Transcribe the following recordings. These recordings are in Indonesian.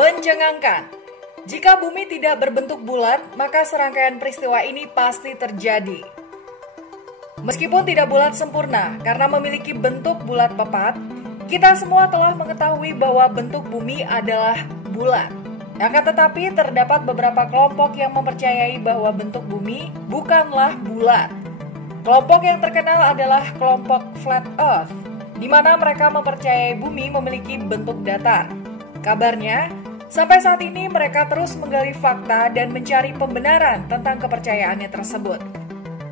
Mencengangkan. Jika bumi tidak berbentuk bulat, maka serangkaian peristiwa ini pasti terjadi. Meskipun tidak bulat sempurna karena memiliki bentuk bulat pepat, kita semua telah mengetahui bahwa bentuk bumi adalah bulat. Akan tetapi terdapat beberapa kelompok yang mempercayai bahwa bentuk bumi bukanlah bulat. Kelompok yang terkenal adalah kelompok Flat Earth, di mana mereka mempercayai bumi memiliki bentuk datar. Kabarnya, sampai saat ini mereka terus menggali fakta dan mencari pembenaran tentang kepercayaannya tersebut.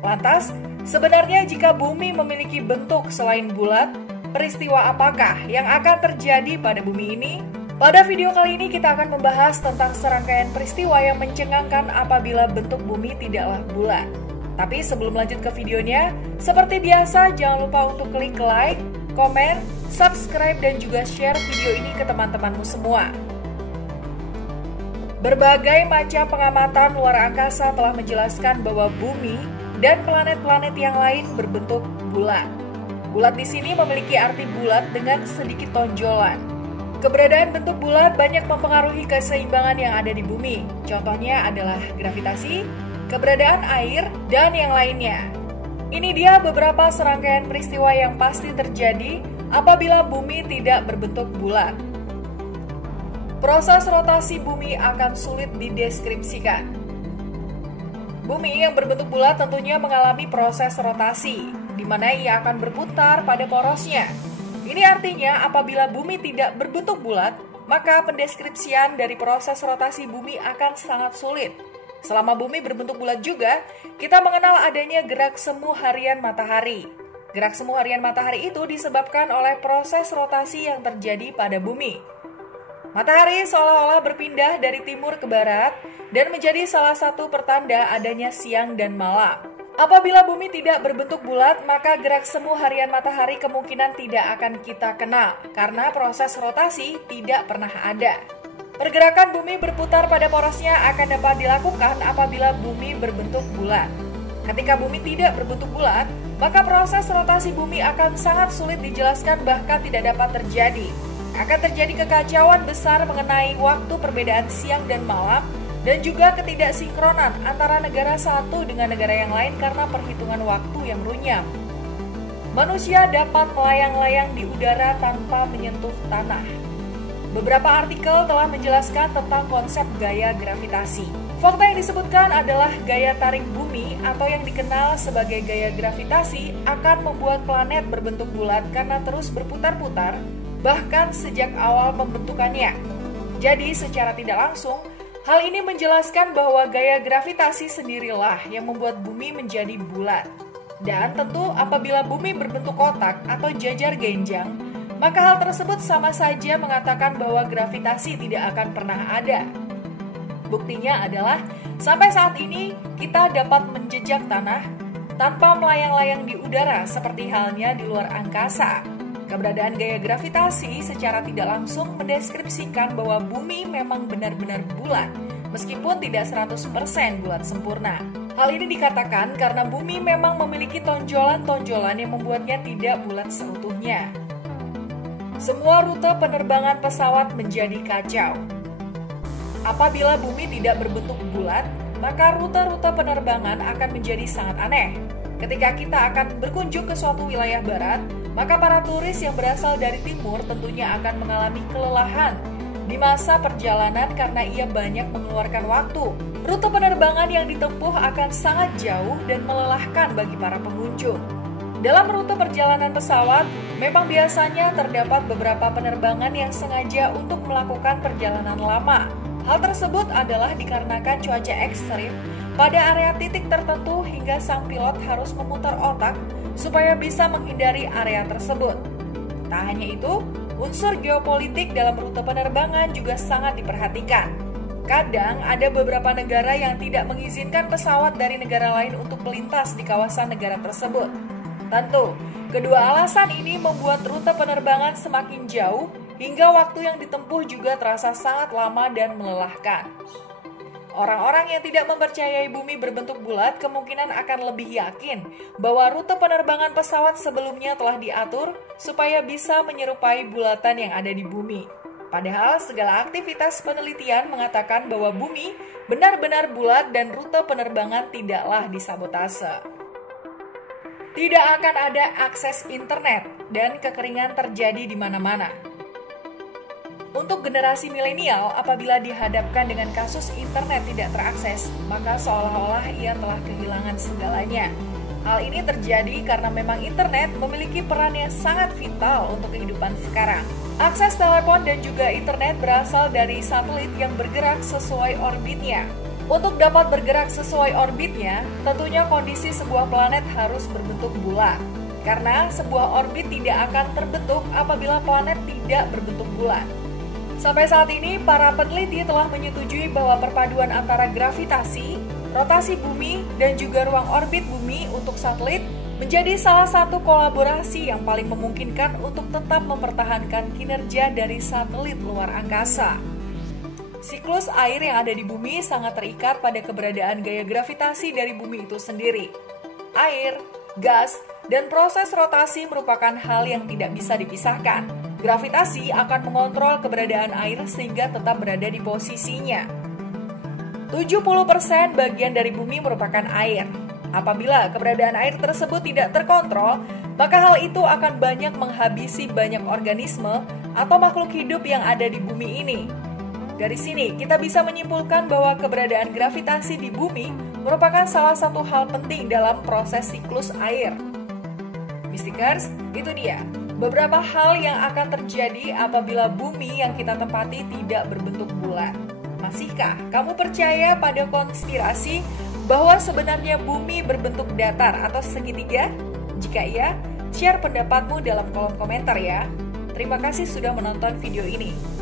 Lantas, sebenarnya jika bumi memiliki bentuk selain bulat, peristiwa apakah yang akan terjadi pada bumi ini? Pada video kali ini kita akan membahas tentang serangkaian peristiwa yang mencengangkan apabila bentuk bumi tidaklah bulat. Tapi sebelum lanjut ke videonya, seperti biasa jangan lupa untuk klik like, komen, subscribe, dan juga share video ini ke teman-temanmu semua. Berbagai macam pengamatan luar angkasa telah menjelaskan bahwa bumi dan planet-planet yang lain berbentuk bulat. Bulat di sini memiliki arti bulat dengan sedikit tonjolan. Keberadaan bentuk bulat banyak mempengaruhi keseimbangan yang ada di bumi. Contohnya adalah gravitasi, keberadaan air, dan yang lainnya. Ini dia beberapa serangkaian peristiwa yang pasti terjadi apabila bumi tidak berbentuk bulat. Proses rotasi bumi akan sulit dideskripsikan. Bumi yang berbentuk bulat tentunya mengalami proses rotasi, di mana ia akan berputar pada porosnya. Ini artinya apabila bumi tidak berbentuk bulat, maka pendeskripsian dari proses rotasi bumi akan sangat sulit. Selama bumi berbentuk bulat juga, kita mengenal adanya gerak semu harian matahari. Gerak semu harian matahari itu disebabkan oleh proses rotasi yang terjadi pada bumi. Matahari seolah-olah berpindah dari timur ke barat dan menjadi salah satu pertanda adanya siang dan malam. Apabila bumi tidak berbentuk bulat, maka gerak semu harian matahari kemungkinan tidak akan kita kenal karena proses rotasi tidak pernah ada. Pergerakan bumi berputar pada porosnya akan dapat dilakukan apabila bumi berbentuk bulat. Ketika bumi tidak berbentuk bulat, maka proses rotasi bumi akan sangat sulit dijelaskan bahkan tidak dapat terjadi. Akan terjadi kekacauan besar mengenai waktu perbedaan siang dan malam dan juga ketidaksinkronan antara negara satu dengan negara yang lain karena perhitungan waktu yang runyam. Manusia dapat melayang-layang di udara tanpa menyentuh tanah. Beberapa artikel telah menjelaskan tentang konsep gaya gravitasi. Fakta yang disebutkan adalah gaya tarik bumi atau yang dikenal sebagai gaya gravitasi akan membuat planet berbentuk bulat karena terus berputar-putar, bahkan sejak awal pembentukannya. Jadi secara tidak langsung, hal ini menjelaskan bahwa gaya gravitasi sendirilah yang membuat bumi menjadi bulat. Dan tentu apabila bumi berbentuk kotak atau jajar genjang, maka hal tersebut sama saja mengatakan bahwa gravitasi tidak akan pernah ada. Buktinya adalah, sampai saat ini kita dapat menjejak tanah tanpa melayang-layang di udara seperti halnya di luar angkasa. Keberadaan gaya gravitasi secara tidak langsung mendeskripsikan bahwa bumi memang benar-benar bulat, meskipun tidak 100% bulat sempurna. Hal ini dikatakan karena bumi memang memiliki tonjolan-tonjolan yang membuatnya tidak bulat seutuhnya. Semua rute penerbangan pesawat menjadi kacau. Apabila bumi tidak berbentuk bulat, maka rute-rute penerbangan akan menjadi sangat aneh. Ketika kita akan berkunjung ke suatu wilayah barat, maka para turis yang berasal dari timur tentunya akan mengalami kelelahan di masa perjalanan karena ia banyak mengeluarkan waktu. Rute penerbangan yang ditempuh akan sangat jauh dan melelahkan bagi para pengunjung. Dalam rute perjalanan pesawat, memang biasanya terdapat beberapa penerbangan yang sengaja untuk melakukan perjalanan lama. Hal tersebut adalah dikarenakan cuaca ekstrim pada area titik tertentu hingga sang pilot harus memutar otak supaya bisa menghindari area tersebut. Tak hanya itu, unsur geopolitik dalam rute penerbangan juga sangat diperhatikan. Kadang ada beberapa negara yang tidak mengizinkan pesawat dari negara lain untuk melintas di kawasan negara tersebut. Tentu, kedua alasan ini membuat rute penerbangan semakin jauh hingga waktu yang ditempuh juga terasa sangat lama dan melelahkan. Orang-orang yang tidak mempercayai bumi berbentuk bulat kemungkinan akan lebih yakin bahwa rute penerbangan pesawat sebelumnya telah diatur supaya bisa menyerupai bulatan yang ada di bumi. Padahal segala aktivitas penelitian mengatakan bahwa bumi benar-benar bulat dan rute penerbangan tidaklah disabotase. Tidak akan ada akses internet dan kekeringan terjadi di mana-mana. Untuk generasi milenial, apabila dihadapkan dengan kasus internet tidak terakses, maka seolah-olah ia telah kehilangan segalanya. Hal ini terjadi karena memang internet memiliki peran yang sangat vital untuk kehidupan sekarang. Akses telepon dan juga internet berasal dari satelit yang bergerak sesuai orbitnya. Untuk dapat bergerak sesuai orbitnya, tentunya kondisi sebuah planet harus berbentuk bulat. Karena sebuah orbit tidak akan terbentuk apabila planet tidak berbentuk bulat. Sampai saat ini, para peneliti telah menyetujui bahwa perpaduan antara gravitasi, rotasi bumi, dan juga ruang orbit bumi untuk satelit menjadi salah satu kolaborasi yang paling memungkinkan untuk tetap mempertahankan kinerja dari satelit luar angkasa. Siklus air yang ada di bumi sangat terikat pada keberadaan gaya gravitasi dari bumi itu sendiri. Air, gas, dan proses rotasi merupakan hal yang tidak bisa dipisahkan. Gravitasi akan mengontrol keberadaan air sehingga tetap berada di posisinya. 70% bagian dari bumi merupakan air. Apabila keberadaan air tersebut tidak terkontrol, maka hal itu akan banyak menghabisi banyak organisme atau makhluk hidup yang ada di bumi ini. Dari sini, kita bisa menyimpulkan bahwa keberadaan gravitasi di bumi merupakan salah satu hal penting dalam proses siklus air. Mystikers, itu dia beberapa hal yang akan terjadi apabila bumi yang kita tempati tidak berbentuk bulat. Masihkah kamu percaya pada konspirasi bahwa sebenarnya bumi berbentuk datar atau segitiga? Jika iya, share pendapatmu dalam kolom komentar ya. Terima kasih sudah menonton video ini.